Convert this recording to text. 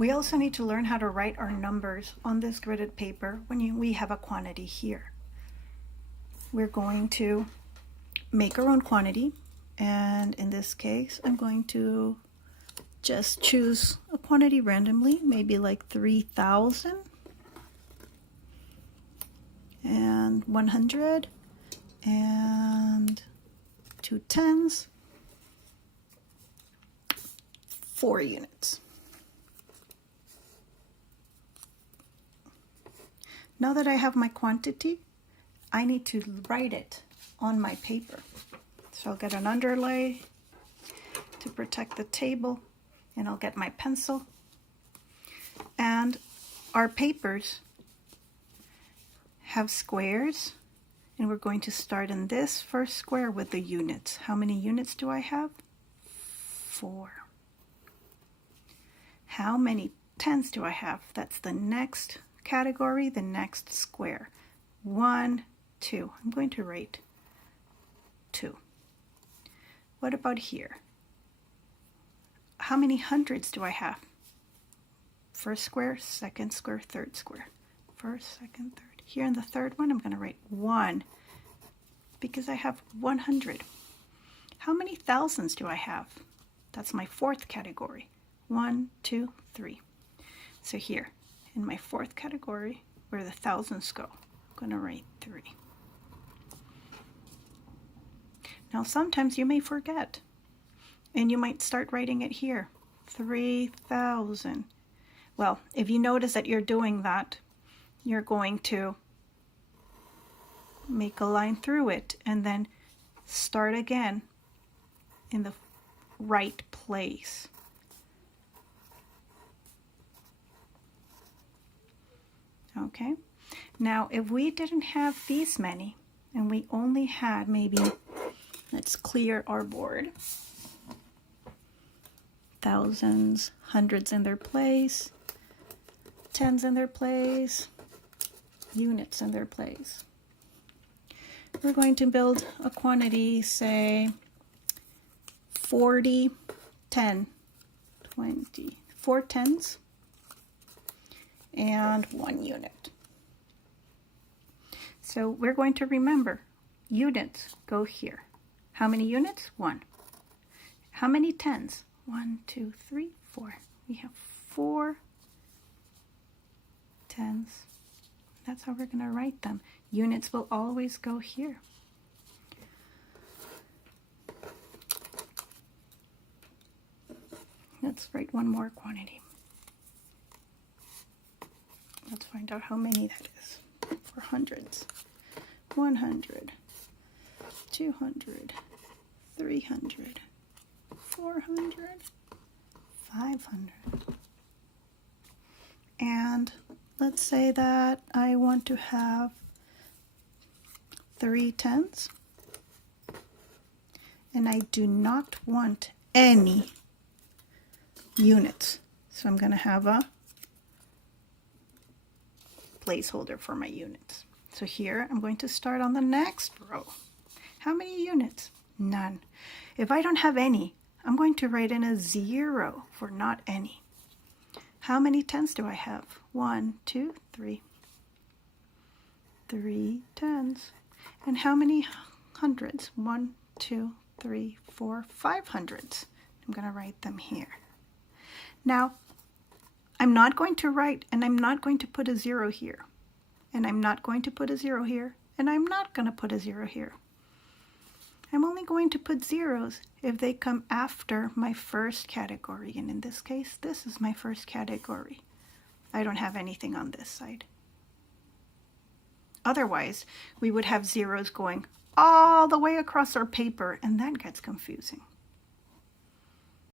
We also need to learn how to write our numbers on this gridded paper when we have a quantity here. We're going to make our own quantity, and in this case I'm going to just choose a quantity randomly, maybe like 3,000 and 100 and 2 tens, 4 units. Now that I have my quantity, I need to write it on my paper. So I'll get an underlay to protect the table, and I'll get my pencil. And our papers have squares, and we're going to start in this first square with the units. How many units do I have? 4. How many tens do I have? That's the next category, the next square. 1, 2. I'm going to write 2. What about here? How many hundreds do I have? First square, second square, third square. First, second, third. Here in the third one, I'm going to write 1 because I have 100. How many thousands do I have? That's my fourth category. 1, 2, 3. So here, in my fourth category, where the thousands go, I'm going to write 3. Now sometimes you may forget, and you might start writing it here, 3,000. Well, if you notice that you're doing that, you're going to make a line through it and then start again in the right place. Okay, now if we didn't have these many and we only had maybe, let's clear our board, thousands, hundreds in their place, tens in their place, units in their place. We're going to build a quantity, say 40, 10, 20, 4 tens and 1 unit. So we're going to remember units go here. How many units? 1. How many tens? 1, 2, 3, 4. We have 4 tens. That's how we're going to write them. Units will always go here. Let's write one more quantity. Let's find out how many that is for hundreds. 100, 200, 300, 400, 500. And let's say that I want to have 3 tens, and I do not want any units. So I'm going to have a placeholder for my units. So here I'm going to start on the next row. How many units? None. If I don't have any, I'm going to write in a 0 for not any. How many tens do I have? 1, 2, 3. 3 tens. And how many hundreds? 1, 2, 3, 4, 5 hundreds. I'm going to write them here. Now, I'm not going to write, and I'm not going to put a 0 here. And I'm not going to put a 0 here. And I'm not going to put a 0 here. I'm only going to put zeros if they come after my first category. And in this case, this is my first category. I don't have anything on this side. Otherwise, we would have zeros going all the way across our paper, and that gets confusing.